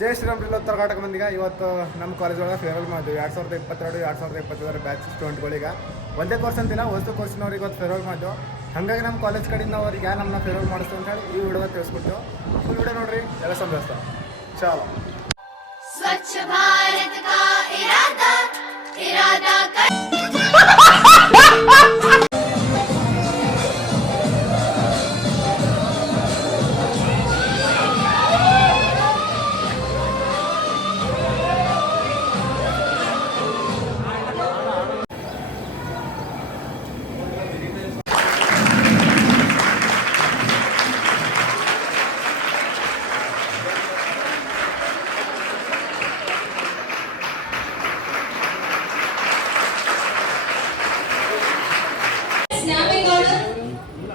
ಜೈ ಶ್ರೀರಾಮ್ ಉತ್ತರ ಕರ್ನಾಟಕ ಮಂದಿಗೆ ಇವತ್ತು ನಮ್ಮ ಕಾಲೇಜ್ ಒಳಗೆ ಫೇರ್ವೆಲ್ ಮಾಡಿದ್ವಿ 2022-2023 ಬ್ಯಾಚ್ ಸ್ಟೂಡೆಂಟ್ಗಳಿಗೆ ಒಂದೇ ಕೋರ್ಸ್ ಅಂತಿಲ್ಲ ಹೊಸ ಕೋರ್ಸ್ನವ್ರಿಗೆ ಇವತ್ತು ಫೇರ್ವೆಲ್ ಮಾಡಿದ್ವು. ಹಾಗಾಗಿ ನಮ್ಮ ಕಾಲೇಜ್ ಕಡೆಯಿಂದ ಅವ್ರಿಗೆ ಯಾರು ನಮ್ಮನ್ನ ಫೇರ್ವೆಲ್ ಮಾಡಿಸ್ತು ಅಂತ ಹೇಳಿ ಈ ವಿಡಿಯೋ ತಿಳಿಸ್ಬಿಟ್ಟು ಫುಲ್ ವಿಡಿಯೋ ನೋಡ್ರಿ ಎಲ್ಲ ಸಂಭವಿಸ್ತಾವೆ. ಚಾಲು. स्वच्छ भारत का इरादा इरादा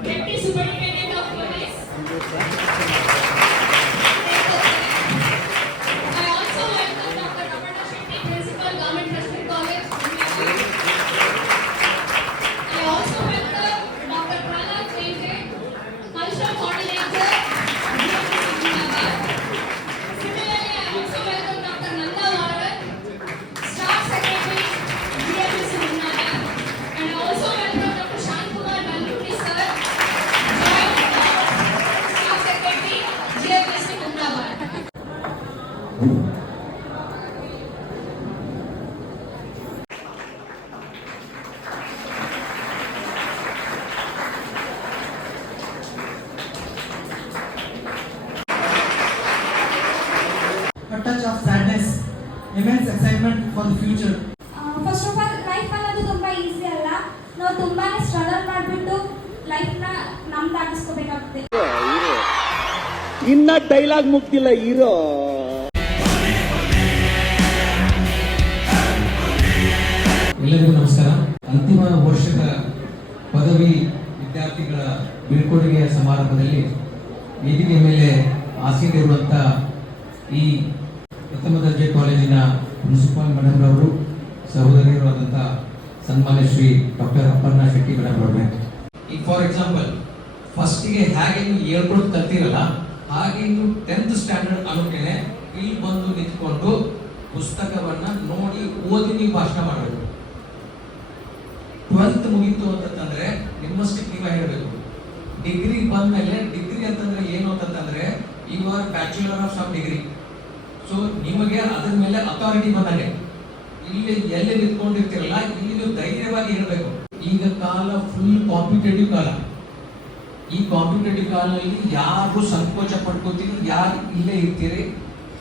Deputy Superintendent of Police. I also welcome Dr. Ramana Shetty, Principal, Government Christian College. I also welcome Dr. Pralad Senge, Cultural Coordinator. Similarly, I also welcome Dr. Nanda Varan, Staff Secretary, GFS Munada, and I also welcome Dr. Shankumar Dalpudi sir, Joint Staff Secretary, GFS Munada. A touch of sadness, immense excitement for the future. First of all life ಅನ್ನೋದು ತುಂಬ easy ಅಲ್ಲ. ನಾವು ತುಂಬಾ struggle ಮಾಡಿಬಿಟ್ಟು ಲೈಫ್ನ ನಮ್ದಾಗಿಸ್ಕೋಬೇಕಾಗುತ್ತೆ. ಇನ್ನ dialogue ಮುಗ್ದಿಲ್ಲ hero. ಎಲ್ಲರಿಗೂ ನಮಸ್ಕಾರ. ಅಂತಿಮ ವರ್ಷದ ಪದವಿ ವಿದ್ಯಾರ್ಥಿಗಳ ಬೀಳ್ಕೊಡುಗೆ ಸಮಾರಂಭದಲ್ಲಿ ವೇದಿಕೆ ಮೇಲೆ ಆಸೀನರಿರುವಂಥ ಈ ಪ್ರಥಮ ದರ್ಜೆ ಕಾಲೇಜಿನ ಪ್ರಿನ್ಸಿಪಾಲ್ ಮೇಡಮ್ ರವರು, ಸಹೋದರಿಯರಾದಂಥ ಸನ್ಮಾನ್ಯ ಶ್ರೀ ಡಾಕ್ಟರ್ ಅಪರ್ಣಾ ಶೆಟ್ಟಿ ಮೇಡಮ್ ಅವರೇ, ಈಗ ಫಾರ್ ಎಕ್ಸಾಂಪಲ್ ಫಸ್ಟಿಗೆ ಹೇಗೆ ನೀವು ಹೇಳ್ಕೊಟ್ಟು ಕಲ್ತಿರಲ್ಲ ಹಾಗೆ ನೀವು 10th ಸ್ಟ್ಯಾಂಡರ್ಡ್ ಅನ್ನೋಕೇನೆ ಇಲ್ಲಿ ಬಂದು ನಿಂತ್ಕೊಂಡು ಪುಸ್ತಕವನ್ನ ನೋಡಿ ಓದಿ ನೀವು ಭಾಷಣ ಮಾಡಬೇಕು. 12th ಮುಗೀತು ಅಂತಂದ್ರೆ ನಿಮ್ಮಷ್ಟಕ್ಕೆ ನೀವೇ ಹೇಳಬೇಕು. ಡಿಗ್ರಿ ಬಂದ್ಮೇಲೆ ಡಿಗ್ರಿ ಅಂತಂದ್ರೆ ಏನು ಅಂತಂದ್ರೆ you are bachelor of some degree. So ನಿಮಗೆ ಅದ್ರ ಮೇಲೆ ಅಥಾರಿಟಿ ಬಂದಂಗೆ ಇಲ್ಲಿ ಎಲ್ಲಿ ನಿಂತ್ಕೊಂಡಿರ್ತಿರಲ್ಲ ಇಲ್ಲಿ ನೀವು ಧೈರ್ಯವಾಗಿ ಇರಬೇಕು. ಈಗ ಕಾಲ ಫುಲ್ ಕಾಂಪಿಟೇಟಿವ್ ಕಾಲ. ಈ ಕಾಂಪಿಟೇಟಿವ್ ಕಾಲದಲ್ಲಿ ಯಾರು ಸಂಕೋಚ ಪಡ್ಕೋತೀರಿ, ಯಾರು ಇಲ್ಲೇ ಇರ್ತೀರಿ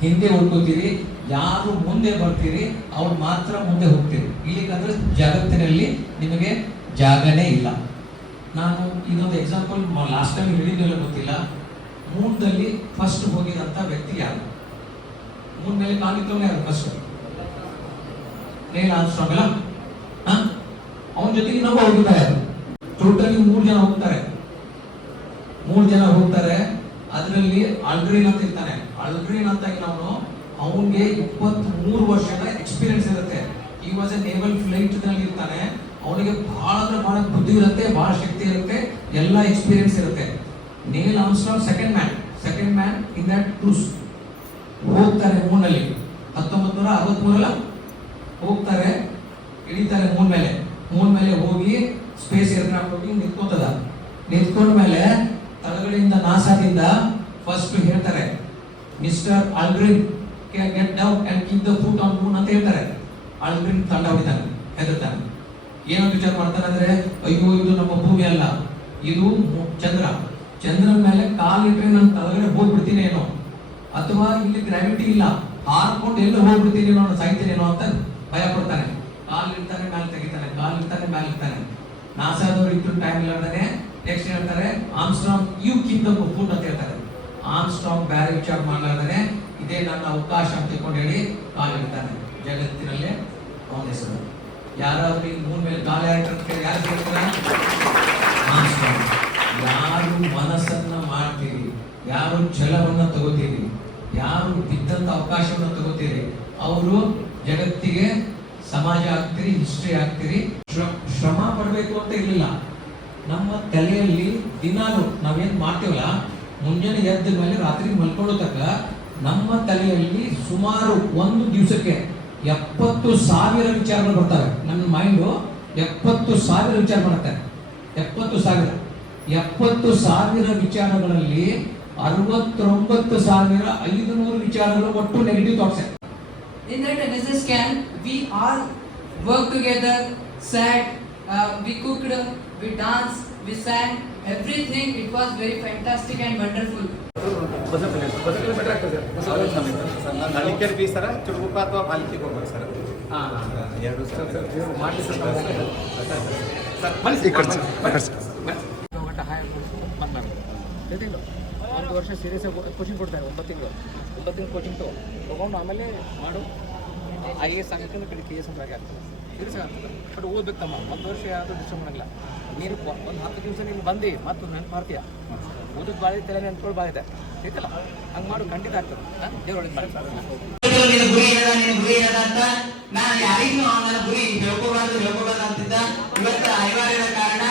ಹಿಂದೆ ಉಳ್ಕೋತೀರಿ, ಯಾರು ಮುಂದೆ ಬರ್ತೀರಿ ಅವ್ರು ಮಾತ್ರ ಮುಂದೆ ಹೋಗ್ತೀರಿ. ಇಲ್ಲಿಗಂದ್ರೆ ಜಗತ್ತಿನಲ್ಲಿ ನಿಮಗೆ ಜಾಗನೇ ಇಲ್ಲ. ನಾನು ಇದೊಂದು ಎಕ್ಸಾಂಪಲ್ ಲಾಸ್ಟ್ ಟೈಮ್ ಹೇಳಿದ್ನೆಲ್ಲ ಗೊತ್ತಿಲ್ಲ. ಮೂನ್ದಲ್ಲಿ ಫಸ್ಟ್ ಹೋಗಿದಂತ ವ್ಯಕ್ತಿ ಯಾರು? ಮೂನ್ ಮೇಲೆ ಕಾಲಿತ್ತವನೇ ಯಾರು ಫಸ್ಟ್? ನೇಲ್ ಆರ್ಮ್ಸ್ಟ್ರಾಂಗ್ ಅಲ್ಲ? ಅವನ ಜೊತೆಗೆ ನಾವು ಹೋಗಿದ್ದಾರೆ. ಟೋಟಲಿ 3 ಜನ ಹೋಗ್ತಾರೆ. 3 ಜನ ಹೋಗ್ತಾರೆ. ಅದರಲ್ಲಿ ಅಲ್ಡ್ರಿನ್ ಅಂತ ಇರ್ತಾನೆ. ಅಲ್ಡ್ರಿನ್ ಅಂತ ಅವನಿಗೆ 23 ವರ್ಷದ ಎಕ್ಸ್ಪೀರಿಯನ್ಸ್ ಇರುತ್ತೆ. ಈ ವಾಸ್ ಎ ನೇವಲ್ ಫ್ಲೈಟ್ ನಲ್ಲಿ ಇರ್ತಾನೆ. ಅವನಿಗೆ ಬಹಳ ಬುದ್ಧಿ ಇರುತ್ತೆ, ಬಹಳ ಶಕ್ತಿ ಇರುತ್ತೆ, ಎಲ್ಲ ಎಕ್ಸ್ಪೀರಿಯನ್ಸ್ ಇರುತ್ತೆ. Nail Armstrong second man in that cruise ಹೋಗ್ತಾರೆ ಮೂನಲ್ಲಿ. 1963 ಹೋಗ್ತಾರೆ, ಇಳಿತಾರೆ ಮೂನ್ ಮೇಲೆ ಹೋಗಿ ಸ್ಪೇಸ್ ಏರ್ಕ್ರಾಫ್ಟ್ ಹೋಗಿ ನಿಂತ್ಕೊಂಡ ಮೇಲೆ ತಳಗಡೆಯಿಂದ ನಾಸಾದಿಂದ ಫಸ್ಟ್ ಹೇಳ್ತಾರೆ, mister Aldrin get down and keep the foot on moon ಅಂತ ಹೇಳ್ತಾರೆ. ಅಲ್ಡ್ರಿನ್ ತಂಡ ಹೊಡಿತಾನೆ, ಹೆದರ್ತಾನೆ. ಏನಂತ ವಿಚಾರ ಮಾಡ್ತಾನೆ ಅಂದ್ರೆ, ಅಯ್ಯೋ ಇದು ನಮ್ಮ ಭೂಮಿ ಅಲ್ಲ, ಇದು ಚಂದ್ರನ ಮೇಲೆ ಕಾಲಿಟ್ರೆ ನಾನು ತಳಗಡೆ ಹೋಗ್ಬಿಡ್ತೀನಿ ಏನೋ, ಅಥವಾ ಇಲ್ಲಿ ಗ್ರಾವಿಟಿ ಇಲ್ಲ, ಹಾರ್ಕೊಂಡು ಎಲ್ಲ ಹೋಗ್ಬಿಡ್ತೀನಿ ನಾನು ಸಾಯ್ತೀನೇನೋ ಅಂತ ಭಯ ಪಡ್ತಾನೆ. ಕಾಲಿಡ್ತಾನೆ ಮೇಲೆ ತೆಗಿತಾನೆ, ಕಾಲಿಡ್ತಾನೆ ಮೇಲೆ ಇರ್ತಾನೆ. ನಾಸಾದವ್ರು ಇಟ್ಟು ಟೈಮ್ ಇಲ್ಲಾರ್ದಾನೆ ನೆಕ್ಸ್ಟ್ ಹೇಳ್ತಾರೆ, Armstrong you keep the foot ಅಂತ ಹೇಳ್ತಾರೆ. ಆರ್ಮ್ಸ್ಟ್ರಾಂಗ್ ಬೇರೆ ವಿಚಾರ ಮಾಡ್ಲಾರ್ದಾನೆ ಇದೇ ನನ್ನ ಅವಕಾಶ ಅಂತ ತಿಳ್ಕೊಂಡು ಹೇಳಿ ಕಾಲಿಡ್ತಾನೆ. ಜಗತ್ತಿನಲ್ಲೇ ಅವನ ಹೆಸರು. ಯಾರಾದ್ರೂ ಈ ಮೂನ್ ಮೇಲೆ ಕಾಲ ಯಾರು ಹೇಳ್ತಾರೆ? ಆರ್ಮ್ಸ್ಟ್ರಾಂಗ್. ಯಾರು ಮನಸ್ಸನ್ನ ಮಾಡ್ತೀರಿ, ಯಾರು ಛಲವನ್ನ ತಗೋತೀರಿ, ಯಾರು ಬಿದ್ದಂತ ಅವಕಾಶವನ್ನ ತಗೋತೀರಿ, ಅವರು ಜಗತ್ತಿಗೆ ಸಮಾಜ ಆಗ್ತೀರಿ, ಹಿಸ್ಟ್ರಿ ಆಗ್ತೀರಿ. ಶ್ರಮ ಪಡಬೇಕು ಅಂತ ಇರಲಿಲ್ಲ. ನಮ್ಮ ತಲೆಯಲ್ಲಿ ದಿನಾಲು ನಾವೇನ್ ಮಾಡ್ತೀವಲ್ಲ, ಮುಂಜಾನೆ ಎದ್ದ ಮೇಲೆ ರಾತ್ರಿ ಮಲ್ಕೊಳ್ಳೋ ತನಕ ನಮ್ಮ ತಲೆಯಲ್ಲಿ ಸುಮಾರು ಒಂದು ದಿವಸಕ್ಕೆ 70,000 ವಿಚಾರಗಳು ಬರ್ತವೆ. ನನ್ನ ಮೈಂಡು 70,000 ವಿಚಾರ ಮಾಡುತ್ತೆ. 70,000 ವಿಚಾರಗಳಲ್ಲಿ 69,500 ವಿಚಾರಗಳು ಒಟ್ಟು negative thoughts. In that NSS camp, we all worked together, sat, we cooked, we danced, we sang, everything. It was very fantastic and wonderful. Hallikeri beach ಸರ ಚುಡುಗುಪ್ಪ ಅಥವಾ ಪಾಲಿಕೆಗೆ ಹೋಗ್ಬೇಕು ಸರ್. ಎರಡು ಮಾಡಿ ಸರ್. ಒಂದು ವರ್ಷ ಸೀರಿಯಸ್ ಆಗಿ ಕೋಚಿಂಗ್ ಕೊಡ್ತಾರೆ. 9 ತಿಂಗಳು ಕೋಚಿಂಗ್ ತೊಗೊಂಡು ಆಮೇಲೆ ಮಾಡು IAS ಆಗಕ್ಕೆ ಕಡೆ KS ಅಂತ ಆಗ್ತದೆ. ಸೀರಿಯಸ್ ಆಗ್ತದೆ. ಬಟ್ ಓದ್ಬೇಕು ತಮ್ಮ. ಒಂದು ವರ್ಷ ಯಾವುದು ಡಿಸ್ಟರ್ಬ್ ಮಾಡೋಂಗಿಲ್ಲ. ನೀನು ಒಂದು 10 ದಿವಸ ನೀನು ಬಂದು ಮತ್ತು ನೆನ್ಪು ಮಾಡ್ತೀಯ. ಓದೋದು ಭಾಳ ತಲೆ ನೆನ್ಪುಗಳು ಭಾಳ ಇದೆ. ಬೇಕಲ್ಲ ಹಂಗೆ ಮಾಡು, ಖಂಡಿತ ಆಗ್ತದೆ. ದೇವರೊಳಗೆ ಮಾಡಿ ಗುರಿ ಏನದ ಅಂತ ನಾನು ಯಾರಿಗೂ ನನ್ನ ಗುರಿ ಹೇಳ್ಕೋಬಾರ್ದು ಅಂತಿದ್ದ. ಇವತ್ತು ಅನಿವಾರ್ಯದ ಕಾರಣ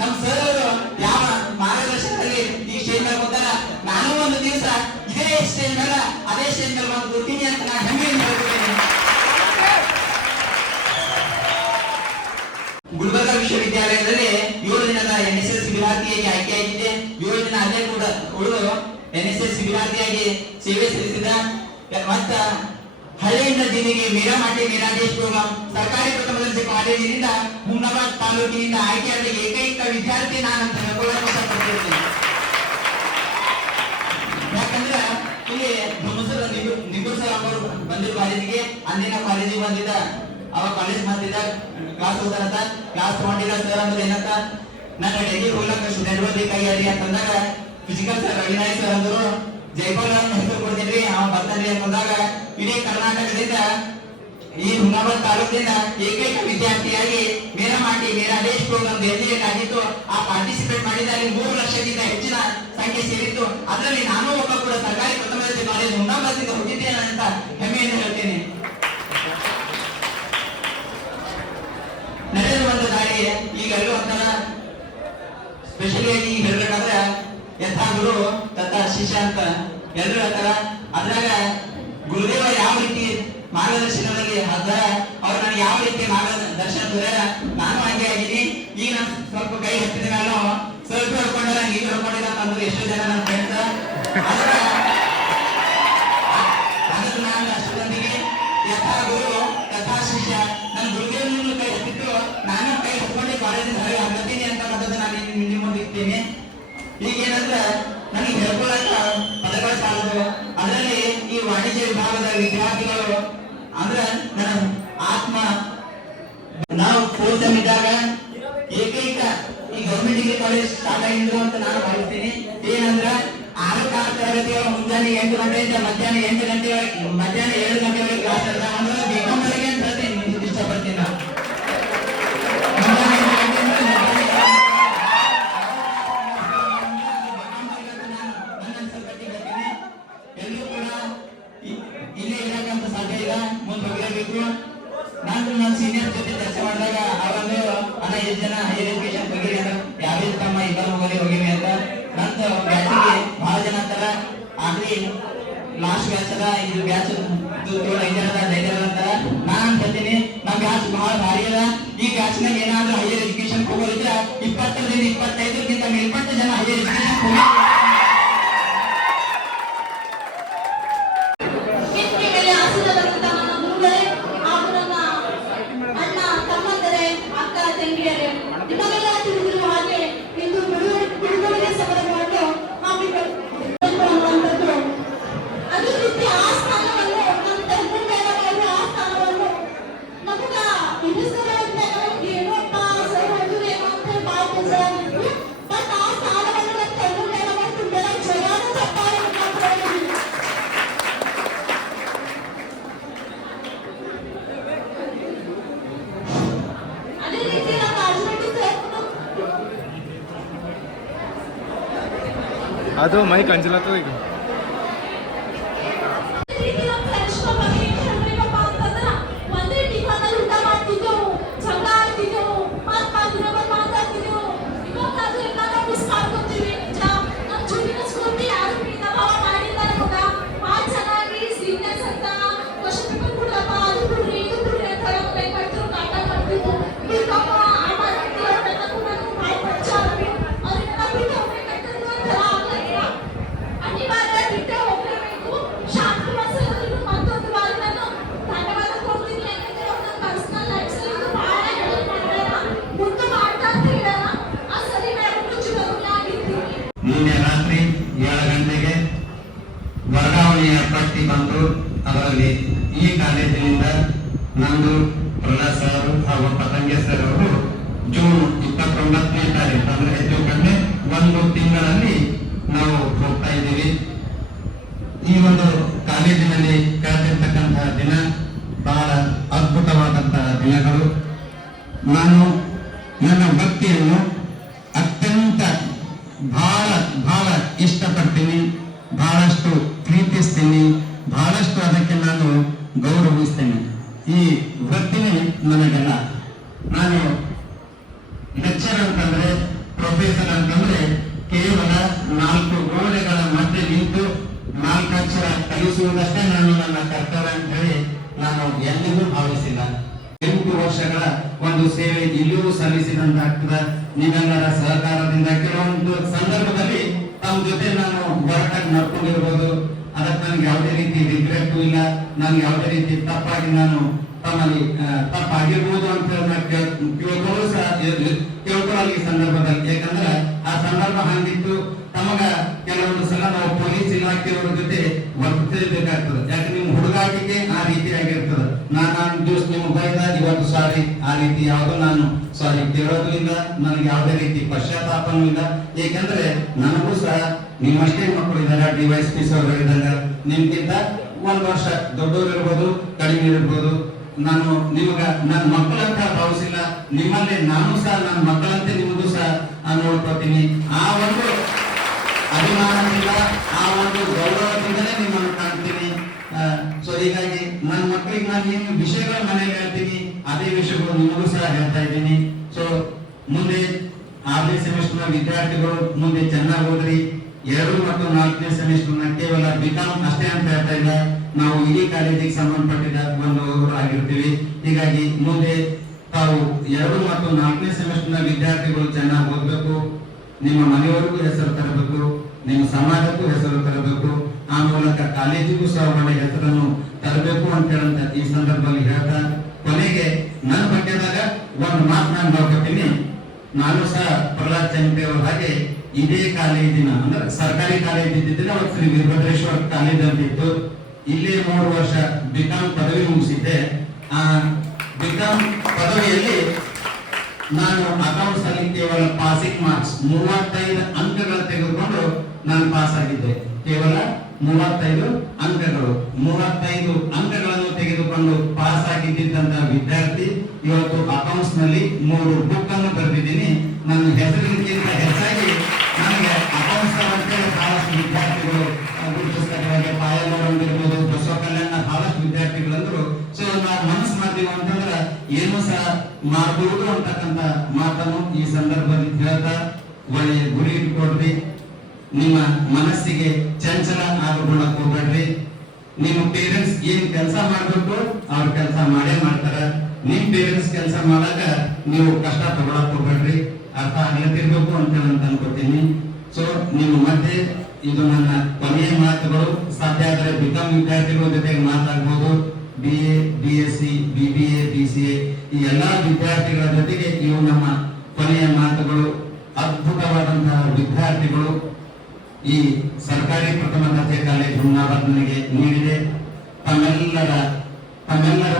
ನಮ್ಮ ಸರ್ ಅವರು ಯಾವ ಮಾರ್ಗದರ್ಶನದಲ್ಲಿ ಈ ಸ್ಟೇಜ್ ಮೇಲೆ ಬಂದಾಗ ನಾನು ಒಂದು ದಿವಸ ಇದೇ ಸ್ಟೇಜ್ ಮೇಲೆ ಅದೇ ಸ್ಟೇಜ್ ಮೇಲೆ ಬಂದು ಕೂತೀನಿ ಅಂತ ನಾನು ಹೆಮ್ಮೆಯಿಂದ ಹೇಳ್ಕೊತೀನಿ. ಗುಲ್ಬರ್ಗಾ ವಿಶ್ವವಿದ್ಯಾಲಯದಲ್ಲಿ 7 ದಿನದ NSS ವಿದ್ಯಾರ್ಥಿಯಾಗಿ ಆಯ್ಕೆಯಾಗಿದ್ದೆ. 7 ದಿನ ಅಲ್ಲೇ ಕೂಡ ಉಳಿದು NSS ವಿದ್ಯಾರ್ಥಿಯಾಗಿ ಸೇವೆ ಸಲ್ಲಿಸಿದ. ಮತ್ತ ಹಳ್ಳಿಯಿಂದ ದಿನಿಗೆ ಮೀರಾಮಾಟಿ ಮೀರಾದೇಶ್ ಪ್ರೋಗ್ರಾಂ ಸರ್ಕಾರಿ ಪ್ರಥಮ ದರ್ಜೆ ಕಾಲೇಜಿನಿಂದ ಹುಮ್ನಾಬಾದ್ ತಾಲೂಕಿನಿಂದ ಆಯ್ಕೆಯಾದ ಏಕೈಕ ವಿದ್ಯಾರ್ಥಿ ನಾನಂತ ಹೇಳ್ಕೊಳ್ಳೋಕೆ ಇಷ್ಟಪಡ್ತಿರ್ತೀನಿ. ಯಾಕಂದ್ರೆ ಇಲ್ಲಿ ನಿಬೂರ್ ಸರ್ ಅವರು ಬಂದಿದ್ದ ಕಾಲೇಜಿಗೆ, ಅಂದಿನ ಕಾಲೇಜಿಗೆ ಬಂದಿದ್ದ, ಅವಾಗ ಕಾಲೇಜ್ ಬಂದಿದ್ದ, ಕ್ಲಾಸ್ ಹೋದಾರಂತ, ಕ್ಲಾಸ್ ತಗೊಂಡಿದ್ದ ಸರ್ ಅಂದ್ರೆ ಏನಂತ, ನನ್ನ ಡೆಲ್ಲಿ ಹೋಗ್ಲಕ್ಕ ಸ್ಟೂಡೆಂಟ್ ಬೇಕಾಗ್ಯಾರಿ ಅಂತಂದಾಗ ಫಿಸಿಕಲ್ ಸರ್ ರವಿನಾಯಕ್ ಸರ್ ಅಂದರು, ಜೈಪಾಲ್ ಹೆಸರು ಕೊಡ್ತೀನಿ ಅವ ಬರ್ತಾನೆ ಅಂತಂದಾಗ ಇಡೀ ಕರ್ನಾಟಕದಿಂದ ಈ ಹುಮ್ನಾಬಾದ್ ತಾಲೂಕಿನಿಂದ ಏಕೈಕ ವಿದ್ಯಾರ್ಥಿಯಾಗಿ ಮೀರಾಮಾಟಿ ಮೀರಾದೇಶ್ ಪ್ರೋಗ್ರಾಂ ದೆಹಲಿಯಲ್ಲಿ ಆಗಿತ್ತು. ಆ ಪಾರ್ಟಿಸಿಪೇಟ್ ಮಾಡಿದಲ್ಲಿ 3 ಲಕ್ಷಕ್ಕಿಂತ ಹೆಚ್ಚಿನ ಸಂಖ್ಯೆ ಸೇರಿತ್ತು. ಅದರಲ್ಲಿ ನಾನು ಒಬ್ಬ ಕೂಡ ಸರ್ಕಾರಿ ಪ್ರಥಮ ದರ್ಜೆ ಕಾಲೇಜ್ ಹುಮ್ನಾಬಾದ್ನಿಂದ ಹೋಗಿದ್ದೇನೆ ಅಂತ ಹೆಮ್ಮೆಯಿಂದ ಹೇಳ್ತೇನೆ. ನಡೆದು ಬಂದ ದಾರಿ ಈಗ ಎಲ್ಲೂ ಅಂತಾರ ಸ್ಪೆಷಲಿ ಆಗಿ ಹೇಳ್ಬೇಕಾದ್ರೆ ಯಥಾ ಗುರು ತಥಾ ಶಿಷ್ಯ ಅಂತ ಎಲ್ಲರೂ ಹೇಳ್ತಾರ. ಅದ್ರಾಗ ಗುರುದೇವ ಯಾವ ರೀತಿ ಮಾರ್ಗದರ್ಶನದಲ್ಲಿ ಅದ ಅವ್ರು ನನಗೆ ಯಾವ ರೀತಿ ಮಾರ್ಗದರ್ಶನ ತೋರ್ಯಾರ, ನಾನು ಹಂಗೆ ಆಗಿದ್ದೀನಿ. ಈಗ ನಾನು ಸ್ವಲ್ಪ ಕೈ ಹತ್ತಿದ ನಾನು ಸ್ವಲ್ಪ ಹೇಳ್ಕೊಂಡ್ರೆ ನಂಗೆ ಈಗ ಹೇಳ್ಕೊಂಡಿಲ್ಲ ಅಂತಂದ್ರೆ ಎಷ್ಟೋ ಜನ ನನ್ನ ಫ್ರೆಂಡ್ಸ್. ಅದನ್ನು ನಾನು ಅಷ್ಟು ಮಂದಿಗೆ ಯಥಾ ಗುರು ತಥಾ ಶಿಷ್ಯ, ನನ್ನ ಗುರುದೇವನನ್ನು ಕೈ ಹತ್ತಿತ್ತು, ನಾನು ಕೈ ಹತ್ಕೊಂಡು ಕಾಲೇಜಿನ ಹೊರಗೆ ಹತ್ತೀನಿ ಅಂತ ನಾನು ನಿಮ್ಮ ಮುಂದೆ ಇರ್ತೀನಿ. ಈಗ ಏನಂದ್ರೆ ನನಗೆ ಹೇಳ್ಕೊಳ್ಳಕ ಪದಗಳು ಸಾಲದು. ಅದರಲ್ಲಿ ಈ ವಾಣಿಜ್ಯ ವಿಭಾಗದ ವಿದ್ಯಾರ್ಥಿಗಳು ಅಂದ್ರೆ ನನ್ನ ಆತ್ಮ. ನಾವು 4th ಸೆಮ್ ಇದ್ದಾಗ ಏಕೈಕ ಈ ಗೌರ್ಮೆಂಟ್ ಡಿಗ್ರಿ ಕಾಲೇಜ್ ಸ್ಟಾರ್ಟ್ ಆಗಿದ್ರು ಅಂತ ನಾನು ಭಾವಿಸ್ತೀನಿ. ಏನಂದ್ರೆ 6 ತರಗತಿಗಳ ಮುಂಜಾನೆ 8 ಗಂಟೆಯಿಂದ ಮಧ್ಯಾಹ್ನ 8 ಗಂಟೆವರೆಗೆ, ಮಧ್ಯಾಹ್ನ 7 ಗಂಟೆವರೆಗೆ ಕ್ಲಾಸ್ ಇರ್ತ ಅಂದ್ರೆ ಬಿಕಾಮ್ ವರೆಗೆ ಅಂತ ಹೇಳ್ತೀನಿ. ಇಷ್ಟಪಡ್ತೀನಿ ನಾನು. ಎಲ್ಲರೂ ಕೂಡ ಇಲ್ಲೇ ಇರಕ್ಕಂತ ಸಾಧ್ಯ ಇಲ್ಲ, ಮುಂದೆ ಹೋಗಿರಬೇಕು. ನಾನು ನನ್ನ ಸೀನಿಯರ್ ಜೊತೆ ಚರ್ಚೆ ಮಾಡಿದಾಗ ಅವರನ್ನು ಅಣ್ಣ 8 ಜನ ಹೈಯರ್ ಎಜುಕೇಶನ್ ಹೋಗಿರಿ ಅಂತ, ಯಾವ್ದು ತಮ್ಮ ಇಬ್ಬರು ಹೋಗಿವಿ ಅಂತ. ನಂತರ ಬ್ಯಾಚಿಗೆ ಬಹಳ ಜನ ಅಂತಾರ, ಆಗ್ಲಿ ಲಾಸ್ಟ್ ಬ್ಯಾಚ್ ಅದ, ಇದು ಬ್ಯಾಚ್ 5 ಜನ ಅಂತಾರ. ನಾನು ಹೇಳ್ತೀನಿ ನಮ್ಮ ಬ್ಯಾಚ್ ಬಹಳ ಭಾರಿ ಅದ. ಈ ಬ್ಯಾಚ್ ನಾಗ ಏನಾದ್ರೂ ಹೈಯರ್ ಎಜುಕೇಶನ್ ಹೋಗೋದಿದ್ರೆ 20ರಿಂದ 25 ಮೇಲ್ಪಟ್ಟ ಜನ ಹೈಯರ್ ಎಜುಕೇಶನ್ ಹೋಗಿ ಅದು ಮೈಕ್ ಅಂಜಲತ್ತದ ಈಗ. ವರ್ಗಾವಣೆಯ ಪಟ್ಟಿ ಬಂತು. ಅದರಲ್ಲಿ ಈ ಕಾಲೇಜಿನಿಂದ ನಂದು ಪ್ರಹ್ಲಾದ್ ಸರ್ ಹಾಗೂ ಪತಂಗೆ ಸರ್ ಅವರು ಜೂನ್ 29ನೇ ತಾರೀಕು ಅಂದ್ರೆ ಹೆಚ್ಚು ಕಡಿಮೆ ಒಂದು ತಿಂಗಳಲ್ಲಿ ನಾವು ಹೋಗ್ತಾ ಇದ್ದೀವಿ. ಈ ಒಂದು ಕಾಲೇಜಿನಲ್ಲಿ ಕಳೆದಿರ್ತಕ್ಕಂತಹ ದಿನ ಬಹಳ ಅದ್ಭುತವಾದಂತಹ ದಿನಗಳು. ನಾನು ನನ್ನ ಭಕ್ತಿಯನ್ನು ಅತ್ಯಂತ ಬಹಳ ಇಷ್ಟಪಡ್ತೀನಿ, ಬಹಳಷ್ಟು ಪ್ರೀತಿಸ್ತೀನಿ, ಬಹಳಷ್ಟು ಅದಕ್ಕೆ ನಾನು ಗೌರವಿಸ್ತೇನೆ. ಈ ವೃತ್ತಿನೇ ನನಗೆಲ್ಲ. ನಾನು ಲೆಕ್ಚರ್ ಅಂತಂದ್ರೆ, ಪ್ರೊಫೆಸರ್ ಅಂತಂದ್ರೆ ಕೇವಲ 4 ಗೋಡೆಗಳ ಮಧ್ಯೆ ನಿಂತು 4 ಅಕ್ಷರ ಕಲಿಸುವುದಷ್ಟೇ ನಾನು ನನ್ನ ಕರ್ತವ್ಯ ಅಂತ ಹೇಳಿ ನಾನು ಎಂದಿಗೂ ಭಾವಿಸಿಲ್ಲ. 8 ವರ್ಷಗಳ ಒಂದು ಸೇವೆ ಇಲ್ಲಿಯೂ ಸಲ್ಲಿಸಿದಂತಾಗ್ತದೆ. ನೀವೆಲ್ಲರ ಸಹಕಾರದಿಂದ ಕೆಲವೊಂದು ಸಂದರ್ಭದಲ್ಲಿ ತಮ್ಮ ಜೊತೆ ನಾನು ಹೊರಟಾಗಿ ನಡ್ಕೊಂಡಿರ್ಬೋದು. ಅದಕ್ಕೆ ನನಗೆ ಯಾವುದೇ ರೀತಿ ರಿಗ್ರೆಟ್ ಇಲ್ಲ. ನನ್ಗೆ ಯಾವುದೇ ರೀತಿ ತಪ್ಪಾಗಿ ನಾನು ತಮ್ಮಲ್ಲಿ ತಪ್ಪಾಗಿರ್ಬೋದು ಅಂತ ಕೇಳ್ಕೊಳ್ಳೋ ಈ ಸಂದರ್ಭದಲ್ಲಿ. ಯಾಕಂದ್ರೆ ಆ ಸಂದರ್ಭ ಹಂಗಿತ್ತು. ತಮಗ ಕೆಲವೊಂದು ಸಲ ನಾವು ಪೊಲೀಸ್ ಇಲಾಖೆಯವರ ಜೊತೆ ವರ್ತಿಸಬೇಕಾಗ್ತದೆ. ಯಾಕೆ ನಿಮ್ ಹುಡುಗಾಟಿಕೆ ಆ ರೀತಿ ಆಗಿರ್ತದೆ. ನಾನು ದಿವಸ ನಿಮ್ಗೆ ಬೈದ ಇವತ್ತು ಸಾರಿ, ಆ ರೀತಿ ಯಾವುದು ನಾನು ಸಾರಿ ಕೇಳೋದು ಇಲ್ಲ. ನನಗೆ ಯಾವುದೇ ರೀತಿ ಪಶ್ಚಾತ್ತಾಪನೂ ಇಲ್ಲ. ಏಕೆಂದ್ರೆ ನನಗೂ ಸಹ ನಿಮ್ಮಷ್ಟೇ ಮಕ್ಕಳು ಇದ್ದಾರೆ. DYSP ಸರ್ ಹೇಳಿದಾಗ ನಿಮ್ಗಿಂತ 1 ವರ್ಷ ದೊಡ್ಡವರು ಇರ್ಬೋದು, ಕಡಿಮೆ ಇರ್ಬೋದು. ನಾನು ನಿಮಗ ನನ್ನ ಮಕ್ಕಳಂತ ಭಾವಿಸಿಲ್ಲ. ನಿಮ್ಮಲ್ಲಿ ನಾನು ಸಹ ನನ್ನ ಮಕ್ಕಳಂತೆ ನಿಮಗೂ ಸಹ ನೋಡ್ಕೊತೀನಿ. ಆ ಒಂದು ಅಭಿಮಾನದಿಂದ, ಆ ಒಂದು ಗೌರವದಿಂದಲೇ ನಿಮ್ಮನ್ನು ಕಾಣ್ತೀನಿ. ಸೊ ಹೀಗಾಗಿ ನನ್ನ ಮಕ್ಕಳಿಗೆ ನಾನು ಏನು ವಿಷಯಗಳ ಮನೆಯಲ್ಲಿ ಹೇಳ್ತೀನಿ ಅದೇ ವಿಷಯಗಳು ನಿಮಗೂ ಸಹ ಹೇಳ್ತಾ ಇದ್ದೀನಿ. ಸೊ ಮುಂದೆ 6ನೇ ಸೆಮಿಸ್ಟರ್ ವಿದ್ಯಾರ್ಥಿಗಳು ಮುಂದೆ ಚೆನ್ನಾಗಿ ಓದ್ರಿ. 2 ಮತ್ತು 4ನೇ ಸೆಮಿಸ್ಟರ್ ಕೇವಲ ಬಿಕಾಂ ಅಷ್ಟೇ ಅಂತ ಹೇಳ್ತಾ ಇಲ್ಲ. ನಾವು ಇಡೀ ಕಾಲೇಜಿಗೆ ಸಂಬಂಧಪಟ್ಟಿದ ಒಂದು ಆಗಿರ್ತೀವಿ. ಹೀಗಾಗಿ ಮುಂದೆ ತಾವು 2 ಮತ್ತು 4ನೇ ಸೆಮಿಸ್ಟರ್ ವಿದ್ಯಾರ್ಥಿಗಳು ಚೆನ್ನಾಗಿ ಓದಬೇಕು. ನಿಮ್ಮ ಮನೆಯವರಿಗೂ ಹೆಸರು ತರಬೇಕು, ನಿಮ್ಮ ಸಮಾಜಕ್ಕೂ ಹೆಸರು ತರಬೇಕು. ಆ ಮೂಲಕ ಕಾಲೇಜಿಗೂ ಸಹ ಒಳ್ಳೆ ಹೆಸರನ್ನು ತರಬೇಕು ಅಂತ ಹೇಳಂತ ಈ ಸಂದರ್ಭದಲ್ಲಿ ಹೇಳ್ತಾ, ಕೊನೆಗೆ ನನ್ನ ಬಗ್ಗೆದಾಗ ಒಂದು ಮಾತು ನಾನು ನೋಡ್ಕೊತೀನಿ. ನಾನು ಸಹ ಪ್ರಹ್ಲಾದ್ ಚಂಪೆ ಅವರ ಹಾಗೆ ಇದೇ ಕಾಲೇಜಿನ ಅಂದ್ರೆ ಸರ್ಕಾರಿ ಕಾಲೇಜ್ ಇದ್ದಿದ್ರೆ ಅವತ್ತು ಶ್ರೀ ವೀರಭದ್ರೇಶ್ವರ ಕಾಲೇಜ್ ಅಂತಿತ್ತು. ಇಲ್ಲೇ 3 ವರ್ಷ ಬಿಕಾಂ ಪದವಿ ಮುಗಿಸಿದ್ದೆ. ಆ ಬಿಕಾಂ ಪದವಿಯಲ್ಲಿ ನಾನು ಅಕೌಂಟ್ಸ್ ಅಲ್ಲಿ ಕೇವಲ ಪಾಸಿಂಗ್ ಮಾರ್ಕ್ಸ್ 35 ಅಂಕಗಳು ತೆಗೆದುಕೊಂಡು ನಾನು ಪಾಸ್ ಆಗಿದ್ದೆ. ಕೇವಲ 35 ಅಂಕಗಳು, 35 ಅಂಕಗಳನ್ನು ತೆಗೆದುಕೊಂಡು ಪಾಸ್ ಆಗಿದ್ದಂತ ವಿದ್ಯಾರ್ಥಿ ಇವತ್ತು ಅಕೌಂಟ್ಸ್ ನಲ್ಲಿ 3 ಬುಕ್ ಅನ್ನು ಬರೆದಿದ್ದೀನಿ. ನನ್ನ ಹೆಸರಿಗಿಂತ ಹೆಚ್ಚಾಗಿ ನನಗೆ ಅಕೌಂಟ್ಸ್ ಅಂತೇಳಿ ಬಹಳಷ್ಟು ವಿದ್ಯಾರ್ಥಿಗಳು ಗುರುತಿಸ್ತಾರೆ. ಪಾಯಲೂರಿರ್ಬೋದು, ಬಸವ ಕಲ್ಯಾಣ ಬಹಳಷ್ಟು ವಿದ್ಯಾರ್ಥಿಗಳಂದ್ರು. ಸೊ ನಾವು ಮನಸ್ಸು ಮಾಡ್ತೀವಿ ಅಂತಂದ್ರೆ ಏನು ಸಹ ಮಾಡಬಹುದು ಅಂತಕ್ಕಂಥ ಮಾತನ್ನು ಈ ಸಂದರ್ಭದಲ್ಲಿ ಹೇಳ್ತಾ, ಒಳ್ಳೆಯ ಗುರಿ ಇಟ್ಕೊಡ್ರಿ. ನಿಮ್ಮ ಮನಸ್ಸಿಗೆ ಚಂಚಲ ಆಗುಕೊಳ್ಳಕ್ ಹೋಗ್ಬೇಡ್ರಿ. ನಿಮ್ಮ ಪೇರೆಂಟ್ಸ್ ಏನ್ ಕೆಲಸ ಮಾಡ್ಬೇಕು ಅವ್ರ ಕೆಲಸ ಮಾಡೇ ಮಾಡ್ತಾರ. ನಿಮ್ ಪೇರೆಂಟ್ಸ್ ಕೆಲಸ ಮಾಡಾಗ ನೀವು ಕಷ್ಟ ತಗೊಳಕ್ ಹೋಗ್ಬೇಡ್ರಿ. ಅರ್ಥ ಆಗ್ಲತ್ತಿರ್ಬೇಕು ಅಂತ ಅನ್ಕೋತೀನಿ. ಸೊ ನಿಮ್ಮ ಮಧ್ಯೆ ಇದು ನನ್ನ ಕೊನೆಯ ಮಾತುಗಳು. ಸಾಧ್ಯ ಆದರೆ ಬಿಕಾಂ ವಿದ್ಯಾರ್ಥಿಗಳ ಜೊತೆಗೆ ಮಾತಾಡ್ಬೋದು. BA, BSc, BBA, BCA ಈ ಎಲ್ಲಾ ವಿದ್ಯಾರ್ಥಿಗಳ ಜೊತೆಗೆ ಇವು ನಮ್ಮ ಕೊನೆಯ ಮಾತುಗಳು. ಅದ್ಭುತವಾದಂತಹ ವಿದ್ಯಾರ್ಥಿಗಳು ಈ ಸರ್ಕಾರಿ ಪ್ರಥಮ ದರ್ಜೆ ಕಾಲೇಜು ಹುಮ್ನಾಬಾದ್ ನನಗೆ ನೀಡಿದೆ. ತಮ್ಮೆಲ್ಲರ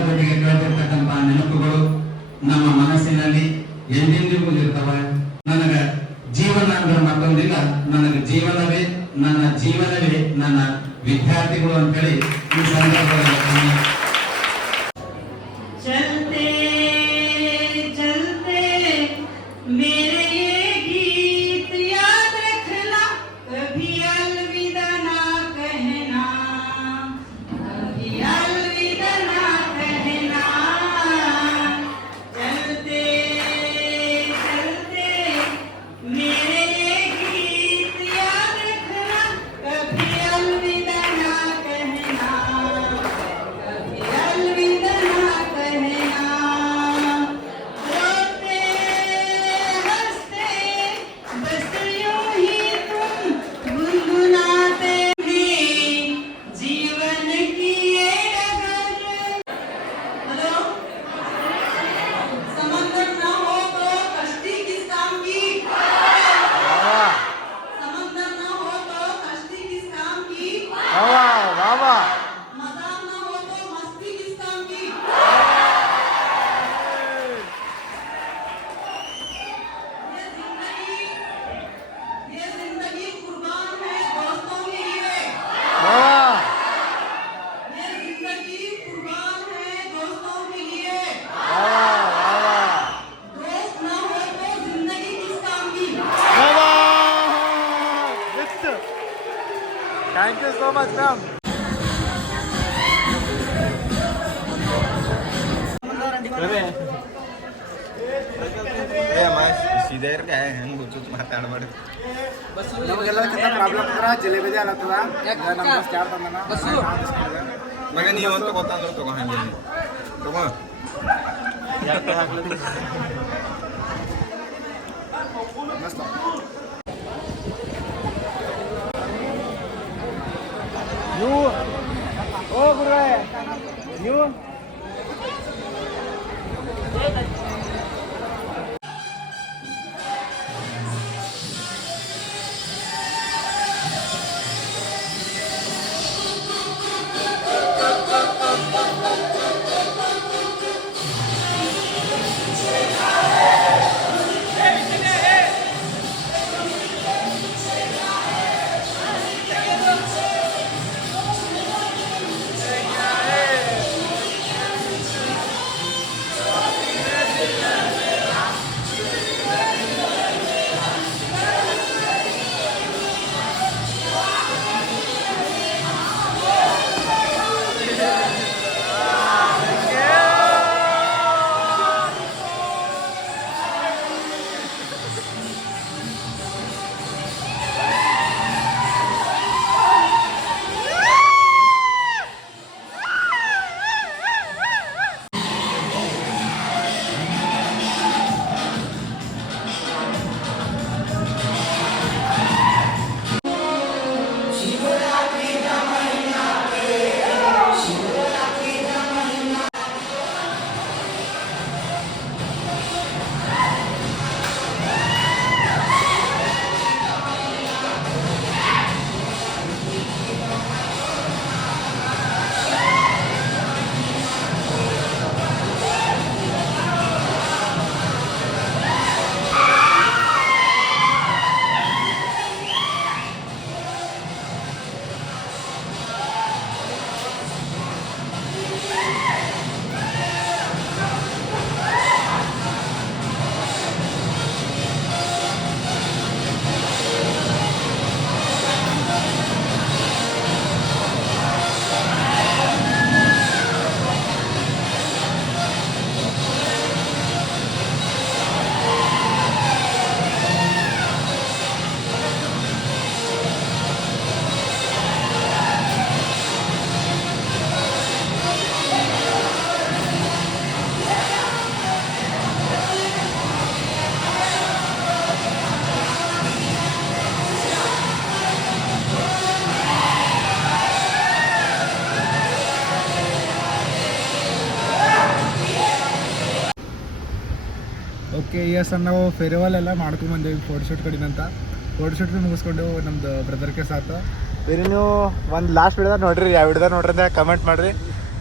ಜೊತೆಗೆ ಕಳೆದಿರ್ತಕ್ಕಂತಹ ನೆನಪುಗಳು ನಮ್ಮ ಮನಸ್ಸಿನಲ್ಲಿ ಎಂದೆಂದಿಗೂ ಇರ್ತವೆ. ನನಗ ಜೀವನ ಅಂದ್ರೆ ಮತ್ತೊಂದಿಲ್ಲ. ನನಗೆ ಜೀವನವೇ ನನ್ನ ವಿದ್ಯಾರ್ಥಿಗಳು ಅಂತೇಳಿ ಈ ಸಂದರ್ಭದಲ್ಲಿ चलते चलते मेरे ये गीत याद रखना, कभी अलविदा ना कहना, कभी अलविदा ना कहना। चलते चलते मेरे ये गीत याद रखना, कभी अलविदा ना कहना, कभी ನಮಗೆಲ್ಲದಕ್ಕಿಂತ ಪ್ರಾಬ್ಲಮ್ ಅಂದ್ರೆ ಜಿಲೇಬಿದೆ ಅಲ್ಲತ್ತದ ನಮ್ಮ ಸ್ಟಾರ್ ತಂದನ ಮಗ ನೀವು ಅಂತ ಗೊತ್ತಾದ್ರೆ ತಗೋ ಹಂಗೆ ತಗೋ ಮಸ್ತ್ ನೀವು ಓ ಗುರುವೆ ನೀವು ಓಕೆ ಎಸ್ ನಾವು ಫೇರ್ವೆಲ್ ಎಲ್ಲ ಮಾಡ್ಕೊಂಬಂದೇವಿ ಫೋಟೋಶೂಟ್ ಕಡೆನಂತ ಫೋಟೋಶೂಟ್ ಮುಗಿಸ್ಕೊಂಡು ನಮ್ದು ಬ್ರದರ್ಗೆ ಸಾತು ಬೇರೆ ನೀವು ಒಂದು ಲಾಸ್ಟ್ ವಿಡಿಯೋದಾಗ ನೋಡ್ರಿ ಯಾವ ವಿಡಿಯೋದಾಗ ನೋಡ್ರಿ ಅಂತ ಕಮೆಂಟ್ ಮಾಡಿರಿ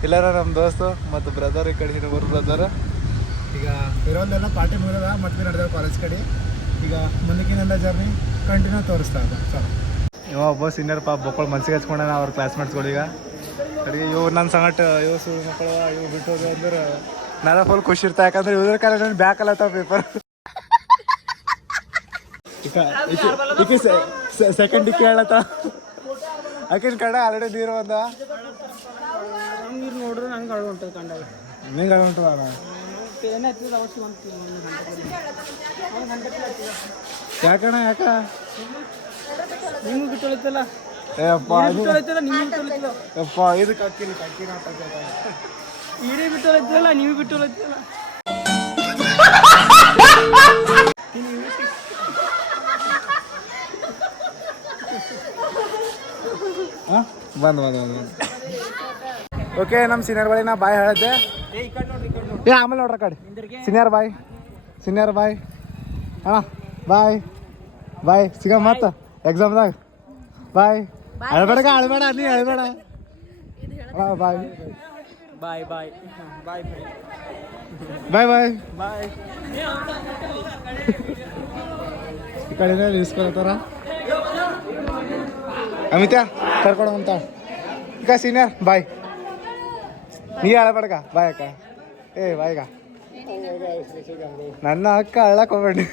ಇಲ್ಲಾರ ನಮ್ಮ ದೋಸ್ತು ಮತ್ತು ಬ್ರದರ್ ಈ ಕಡೆ ಇವರು ಬ್ರದರ್ ಈಗ ಫೇರ್ವೆಲ್ ಪಾರ್ಟಿ ಮುಗಿದ ಮತ್ತೆ ನಡೆದೇವೆ ಕಾಲೇಜ್ ಕಡೆ ಈಗ ಮುಂದಕ್ಕಿನೆಲ್ಲ ಜರ್ನಿ ಕಂಟಿನ್ಯೂ ತೋರಿಸ್ತಾ ಇದ್ದ ಸರ್ ಇವ ಒಬ್ಬ ಸೀನಿಯರ್ ಪಾಪ ಬೊಕ್ಕಳು ಮನ್ಸಿಗೆ ಹಚ್ಕೊಂಡ ಅವ್ರ ಕ್ಲಾಸ್ಮೇಟ್ಸ್ಗಳು ಈಗ ಕಡೆಗೆ ಇವು ನನ್ನ ಸಂಗಟ ಇವು ಸುಳ್ಳು ಮಕ್ಕಳು ಇವು ಬಿಟ್ಟು ಹೋಗಿ ಅಂದ್ರೆ ನಾನು ಫುಲ್ ಖುಷಿ ಇರ್ತಾ ಯಾಕಂದ್ರೆ ಇವ್ರ ಕಾಲ ನಾನು ಬ್ಯಾಕ್ ಅಲ್ಲತ್ತಾವ ಪೇಪರ್ ಸೆಕೆಂಡ್ ಡಿಕ್ಕಿ ಹೇಳತ್ತ ಆಕಿನ ಕಡೆ ಆಲ್ರೆಡಿ ನೀರು ಬಂದ ನೀರು ನೋಡ್ರೆ ನಂಗೆ ಅಳು ಉಂಟು ಕಂಡಾಗ ನಿಂಗೆ ಉಂಟು ಅಣ್ಣ ಯಾಕಣ್ಣ ಯಾಕ ನಿಮ್ಗೆ ಬಿಟ್ಟು ಹೊಳಿತಲ್ಲ ಏಪ್ಪ ನಿಮ್ಗೆ ಬಿಟ್ಟು ಹೊಳಿತಲ್ಲ ಯಪ್ಪ ಇದಕ್ಕೆ ಅಕ್ಕಿನ ಇಡೀ ಬಿಟ್ಟು ಹೊಳಿತಲ್ಲ ನೀವು ಬಿಟ್ಟು ಹೊಳಿತಲ್ಲ ಬಂದು ಓಕೆ ನಮ್ಮ ಸೀನಿಯರ್ ಬಾಯ್ ನಾ ಬಾಯ್ ಹೇಳಿದ್ದೆ ಏ ಆಮೇಲೆ ನೋಡ್ರ ಕಡೆ ಸೀನಿಯರ್ ಬಾಯ್ ಅಣ್ಣ ಬಾಯ್ ಸಿಗ ಮತ್ತ ಎಕ್ಸಾಮ್ದಾಗ ಬಾಯ್ ಅಳ್ಬೇಡ ನೀ ಅಳ್ಬೇಡ ಅಣ್ಣ ಬಾಯ್ ಈ ಕಡೆ ಇಸ್ಕೊಳತ್ತಾರ ಅಮಿತಾ ಕರ್ಕೊಂಡು ಅಂತ ಈಗ ಸೀನಿಯರ್ ಬಾಯ್ ನೀ ಅಳಬೇಡಕ ಬಾಯ್ ಅಕ್ಕ ಏ ಬಾಯ್ಗ ನನ್ನ ಅಕ್ಕ ಅಳಕ್ ಹೋಗ್ಬೇಡಿ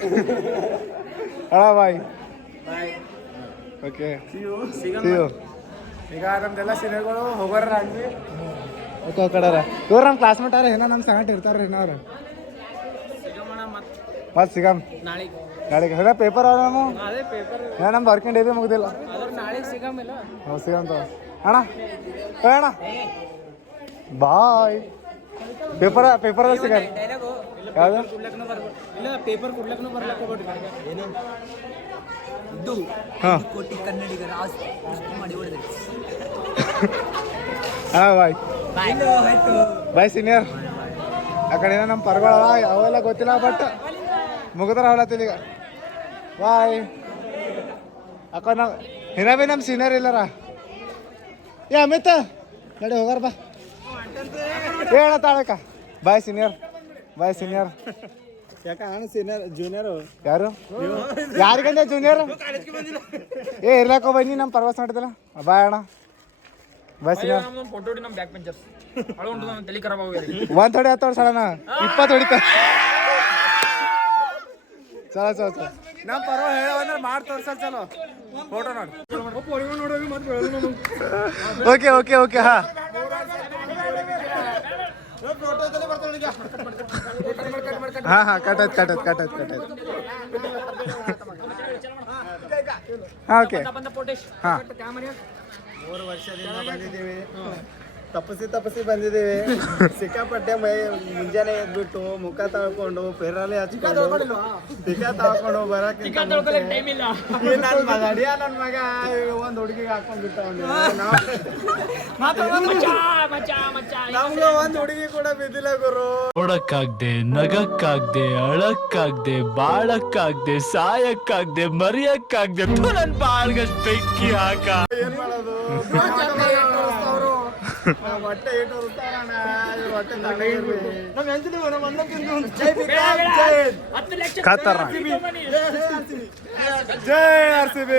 ಅಳ ಬಾಯ್ ಓಕೆ ಈಗ ನಮ್ದೆಲ್ಲ ಸೀನಿಯರ್ಗಳು ಹೋಗೋರ ಅಂದ್ವಿ ಓಕೆ ಕಡಾರ ಇವ್ರು ನಮ್ಮ ಕ್ಲಾಸ್ಮೇಟ್ ಅವ್ರ ಏನೋ ನಮ್ಮ ಸಂಗಟ ಇರ್ತಾರ ಏನೋ ಅವ್ರು ಮತ್ತೆ ಸಿಗಮ್ ನಾಳೆಗೆ ಅದೇ ಪೇಪರ್ ಅವ ನಾವು ಅದೇ ಪೇಪರ್ ಏನೋ ನಮ್ದು ವರ್ಕಿಂಗ್ ಡೇ ಮುಗ್ದಿಲ್ಲ ಅದ್ರ ನಾಳೆಗೆ ಸಿಗಮಿಲ್ಲ ಹ್ಞೂ ಸಿಗಂತ ಅಣ್ಣ ಅಣ್ಣ ಬಾಯ್ ಪೇಪರ್ ಸಿಗ ಯಾವುದು ಇಲ್ಲ ಪೇಪರ್ ಕೊಡ್ಲಕ್ಕೂ ಬರ್ಲಕ್ಕ ಹೋಗ್ಬಿಟ್ರಿ ಏನು ಇದು ಹಾಂ ಕೋಟಿ ಕನ್ನಡಿಗರ ಆಸ್ತಿ ಮಾಡಿ ಹೊಡೆದ್ರೆ ಹಾಂ ಬಾಯ್ ಬಾಯ್ ಸೀನಿಯರ್ ಆ ಕಡೆ ನಮ್ಮ ಪರಗಳವ ಅವೆಲ್ಲ ಗೊತ್ತಿಲ್ಲ ಬಟ್ ಮುಗಿದ್ರ ಅವಲತ್ತಿಲ್ಲ ಈಗ ಬಾಯ್ ಅಕ್ಕ ನಾವು ಹಿನ ಬಿ ನಮ್ಮ ಸೀನಿಯರ್ ಇಲ್ಲರ ಏ ಅಮಿತ್ ನಡಿ ಹೋಗಾರ ಬಾ ಹೇಳ ತಾಳಕ ಬಾಯ್ ಸೀನಿಯರ್ ಯಾಕ ಅಣ್ಣ ಸೀನಿಯರ್ ಜೂನಿಯರು ಯಾರು ಯಾರಿಗಂದೆ ಜೂನಿಯರ್ ಏ ಇರ್ಲಾಕೋ ಬನ್ನಿ ನಮ್ಮ ಪರ್ವಸ್ ಮಾಡಿದಲ್ಲ ಬಾಯ್ ಅಣ್ಣ ಬಾಯ್ ಸೀನಿಯರ್ ಫೋಟೋ ನಮ್ಮ ಬ್ಯಾಕ್ ಪಂಚರ್ ಅಳು ಉಂಟು ನಮ್ಮ ತಲೆ ಖರಾಬ್ ಆಗೋರಿ 1 ಹೊಡಿ 10 ಸಡನ 20 ಹೊಡಿತ ಚಲೋ ನಮ್ಮ ಪರ್ವ ಹೇಳವಂದ್ರೆ ಮಾಡಿ ತೋರ್ಸಲ್ ಚಲೋ ಫೋಟೋ ನೋಡಿ ಓಕೆ ಹಾ ಹಾ ಕಟ್ಟಾಯ್ತು ಹಾಂ ಓಕೆ ಹಾಂ 3 ವರ್ಷದಿಂದ ಬಂದಿದ್ದೀವಿ ತಪ್ಪಿಸಿ ಬಂದಿದ್ದೀವಿ ಸಿಕ್ಕಾಪಟ್ಟೆ ಮುಂಜಾನೆ ಎದ್ಬಿಟ್ಟು ಮುಖ ತೊಳ್ಕೊಂಡು ಪೆರಾಲೆ ಹಚ್ಕೊಂಡು ಸಿಕ್ಕ ತಳ್ಕೊಂಡು ಬರಕ್ಕೆ ನನ್ನ ಮಗ ಒಂದು ಹುಡುಗಿಗೆ ಹಾಕೊಂಡ್ಬಿಟ್ಟ ನಮ್ಗೆ ಒಂದು ಹುಡುಗಿ ಕೂಡ ಬಿದ್ದಿಲ್ಲ ಗುರು ನೋಡಕ್ಕಾಗ್ದೆ ನಗಕ್ಕಾಗ್ದೆ ಅಳಕ್ಕಾಗ್ದೆ ಬಾಳಕ್ಕಾಗ್ದೆ ಸಾಯಕ್ಕಾಗ್ದೆ ಮರಿಯಕ್ಕಾಗ್ದೆ ನನ್ ಬಾಳ್ಗಷ್ಟ್ ಬೆಂಕಿ ಹಾಕ ಏನ್ ಮಾಡೋದು ಹೊಟ್ಟೆ ಇಟ್ಟು ರುತ್ತಾರಣ ಹೊಟ್ಟೆ ನಮ್ಮ ಎಂತಿದ್ದೀವಿ ನಮ್ಮ ಖತರ್ನಾಕ್ ಜೈ RCB